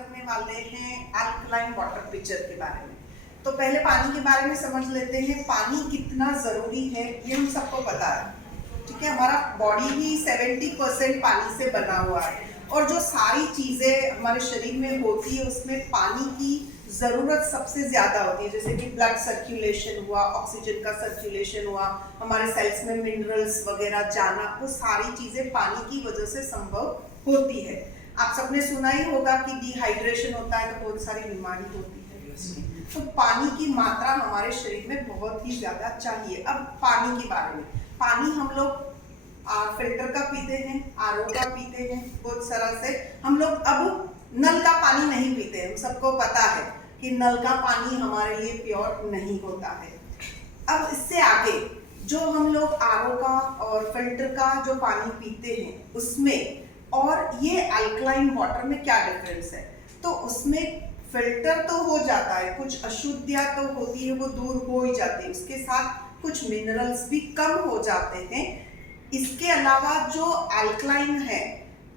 करने वाले हैं अल्कलाइन वाटर पिक्चर के बारे में। तो पहले पानी के बारे में समझ लेते हैं। पानी कितना ज़रूरी है ये हम सबको पता है, ठीक है। हमारा बॉडी ही 70% पानी से बना हुआ है और जो सारी चीज़ें हमारे शरीर में होती है उसमें पानी की ज़रूरत सबसे ज़्यादा होती है। जैसे कि ब्लड सर्कुलेशन हुआ, ऑक्सीजन का सर्कुलेशन हुआ, हमारे सेल्स में मिनरल्स वगैरह जाना, वो सारी चीज़ें पानी की वजह से संभव होती है। आप सबने सुना ही होगा कि डिहाइड्रेशन होता है तो बहुत सारी बीमारी होती है। तो पानी की मात्रा हमारे शरीर में बहुत ही ज़्यादा चाहिए। अब पानी के बारे में, पानी हम लोग फिल्टर का पीते हैं, आरओ का पीते हैं, बहुत सारा से हम लोग अब नल का पानी नहीं पीते। हम सबको पता है कि नल का पानी हमारे लिए प्योर नहीं होता है। अब इससे आगे जो हम लोग आरओ का और फिल्टर का जो पानी पीते हैं उसमें और ये अल्कलाइन वाटर में क्या डिफरेंस है। तो उसमें फिल्टर तो हो जाता है, कुछ अशुद्धियाँ तो होती है वो दूर हो ही जाती है, उसके साथ कुछ मिनरल्स भी कम हो जाते हैं। इसके अलावा जो अल्कलाइन है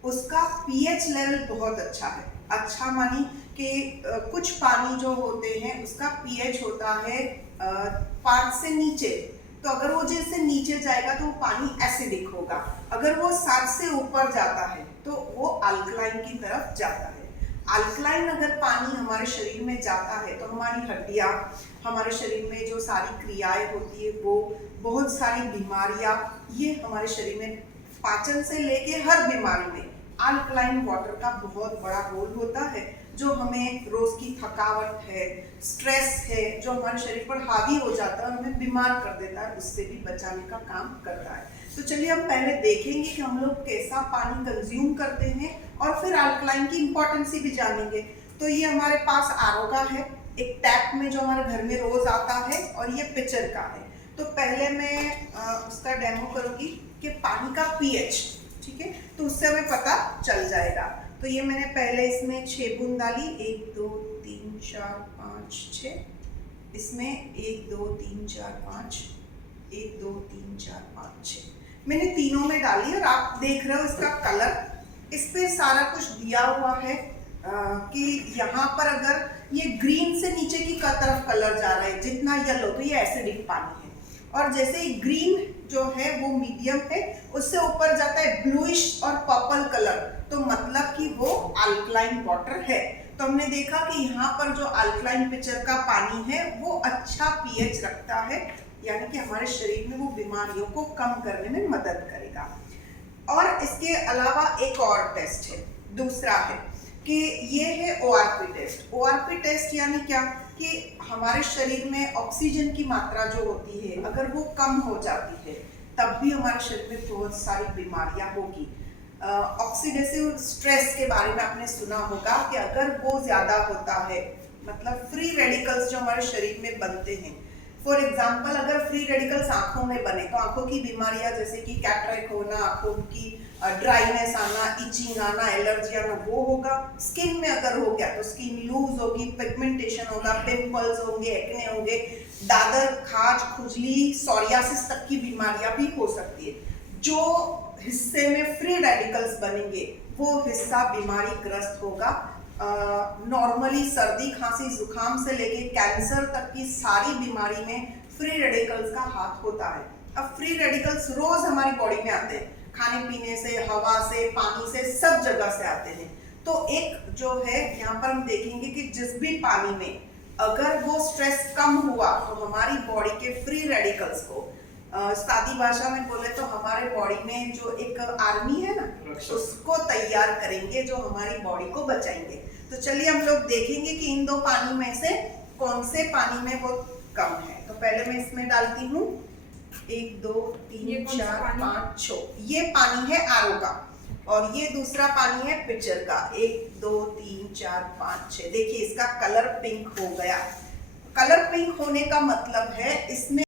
उसका पीएच लेवल बहुत अच्छा है। अच्छा मानी कि कुछ पानी जो होते हैं उसका पीएच होता है 5 से नीचे, तो अगर वो जैसे नीचे जाएगा तो वो पानी एसिडिक होगा। अगर वो 7 से ऊपर जाता है तो वो अल्कलाइन की तरफ जाता है। अल्कलाइन अगर पानी हमारे शरीर में जाता है तो हमारी हड्डियाँ, हमारे शरीर में जो सारी क्रियाएं होती है वो, बहुत सारी बीमारियाँ, ये हमारे शरीर में पाचन से लेके हर बीमारी में अल्कलाइन वाटर का बहुत बड़ा रोल होता है। जो हमें रोज की थकावट है, स्ट्रेस है, जो हमारे शरीर पर हावी हो जाता है, हमें बीमार कर देता है, उससे भी बचाने का काम करता है। तो चलिए हम पहले देखेंगे कि हम लोग कैसा पानी कंज्यूम करते हैं और फिर अल्कलाइन की इम्पोर्टेंस भी जानेंगे। तो ये हमारे पास आरओ का है, एक टैप में जो हमारे घर में रोज आता है, और ये पिक्चर का है। तो पहले मैं उसका डेमो करूंगी कि पानी का पीएच, ठीक है, तो उससे हमें पता चल जाएगा। तो ये मैंने पहले इसमें 6 बूंद डाली, 1 2 3 4 5 6, इसमें 1 2 3 4 5, 1 2 3 4 5 6 मैंने तीनों में डाली। और आप देख रहे हो इसका कलर, इस पे सारा कुछ दिया हुआ है कि यहाँ पर अगर ये ग्रीन से नीचे की तरफ कलर जा रहा है, जितना येलो तो ये एसिडिक पानी है, और जैसे ही ग्रीन जो है वो मीडियम है, उससे ऊपर जाता है ब्लूइश और पर्पल कलर, तो मतलब कि वो अल्कलाइन वाटर है। तो हमने देखा कि यहाँ पर जो अल्कलाइन पिक्चर का पानी है वो अच्छा पीएच रखता है, यानी कि हमारे शरीर में वो बीमारियों को कम करने में मदद करेगा। और इसके अलावा एक और टेस्ट है, दूसरा है कि ये है ओआरपी टेस्ट। ओआरपी टेस्ट यानी क्या कि हमारे शरीर में ऑक्सीजन की मात्रा जो होती है अगर वो कम हो जाती है तब भी हमारे शरीर में बहुत सारी बीमारियां होगी। ऑक्सीडेटिव स्ट्रेस के बारे में आपने सुना होगा कि अगर वो ज़्यादा होता है, मतलब फ्री रेडिकल्स जो हमारे शरीर में बनते हैं, फॉर एग्जाम्पल अगर फ्री रेडिकल्स आंखों में बने तो आंखों की बीमारियां जैसे कि कैटरेक्ट होना, आंखों की ड्राइनेस आना, इचिंग आना, एलर्जी आना, वो होगा। स्किन में अगर हो गया तो स्किन लूज होगी, पिगमेंटेशन होगा, पिंपल्स होंगे, एक्ने होंगे, दादर, खाज, खुजली, सोरियासिस तक की बीमारियां भी हो सकती है। जो हिस्से में फ्री रेडिकल्स बनेंगे वो हिस्सा बीमारी ग्रस्त होगा। नॉर्मली सर्दी, खांसी, जुकाम से लेके कैंसर तक की सारी बीमारी में फ्री रेडिकल्स का हाथ होता है। अब फ्री रेडिकल्स रोज हमारी बॉडी में आते हैं, खाने पीने से, हवा से, पानी से, सब जगह से आते हैं। तो एक जो है यहाँ पर हम देखेंगे कि जिस भी पानी में अगर वो स्ट्रेस कम हुआ तो हमारी बॉडी के फ्री रेडिकल्स को, सादी भाषा में बोले तो हमारे बॉडी में जो एक आर्मी है ना, उसको तैयार करेंगे जो हमारी बॉडी को बचाएंगे। तो चलिए हम लोग देखेंगे कि इन दो पानी में से कौन से पानी में वो कम है। तो पहले मैं इसमें डालती हूँ 1 2 3 4 5 6, ये पानी है आरओ का, और ये दूसरा पानी है पिक्चर का, 1 2 3 4 5 6। देखिए इसका कलर पिंक हो गया। कलर पिंक होने का मतलब है इसमें